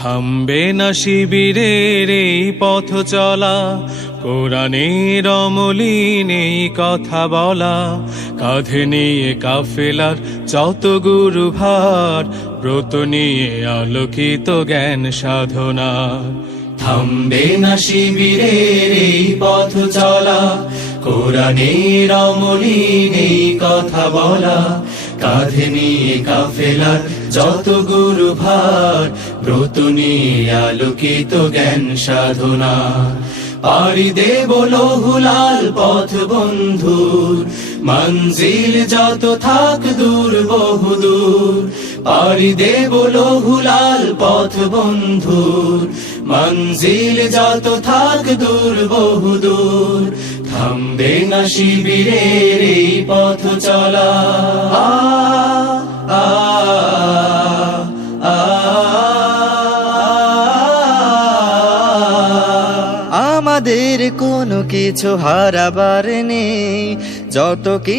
থামবে না শিবিরের এই পথ চলা, কোরআনের অমলিন এই কথা বলা। কাঁধে নিয়ে কাফেলার যত গুরু ভার, ব্রত নিয়ে আলোকিত জ্ঞান সাধনা। থামবে না শিবিরের এই পথ চলা, কোরআনের অমলিন এই কথা বলা। কাঁধে নিয়ে কাফেলার যত গুরু ভার, ব্রত নিয়ে আলোকিত জ্ঞান সাধনা। পাড়ি দেব লৌহুলাল পথ বন্ধুর, মঞ্জিল যত থাক দূর বহুদূর। পাড়ি দেব লৌহুলাল পথ বন্ধুর, মঞ্জিল যত থাক দূর বহুদূর। থামবে না শিবিরের এই পথ চলা। আমাদের কোনো কিছু হারাবার নেই, যত কি